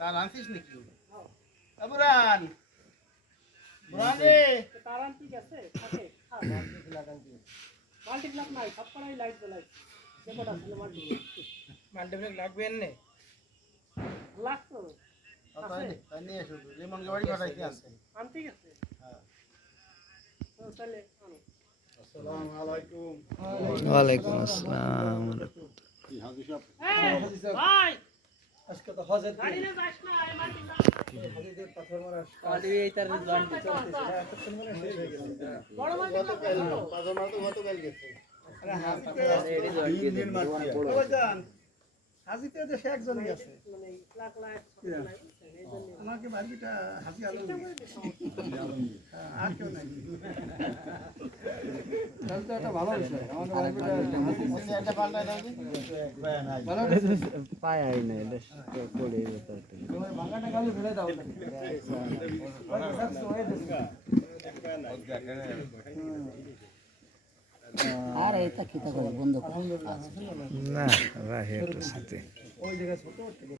তার আনছিস নাকি বুরান বুরান রে তার আনতি গেছে থাকে মাল্টিপ্লাক নাই সব করাই লাইট জ্বলাই যে কটা ছিল মাল্টিপ্লাক লাগবে এনে লাগতো তাই নিয়ে এসো লেমন গাড়ি পাঠাইতে আনছে আনতে গেছে হ্যাঁ তাহলে আনো আসসালামু আলাইকুম ওয়ালাইকুম আসসালাম কি হাজি সাহেব ভাই আজকে তো হজের গাড়ি না যাস না এই মাল্টিপ্লাক হাজিদের পাথর মারা গাড়ি এই তার জয়েন্ট চলতেছে এতক্ষণ মানে শেষ হয়ে গেছে বড় মাল্টিপ্লাক পাথর মারা তো গতকাল গেছে আরে হাজিতে যে সে একজনই আছে মানে লাখ লাখ আমাকে বাড়িটা হাজি আলম আর কেউ নাই তাহলে তো একটা ভালো বিষয় আমাকে বাড়িটা একটা পাল্টায় দাও ভালো পায় আই না এটা কোলে যেতে তোমার ভাঙাটা গালি ফেলে দাও আর এটা কি তা বন্ধ না রাহে একটু সাথে ওই জায়গায় ছোট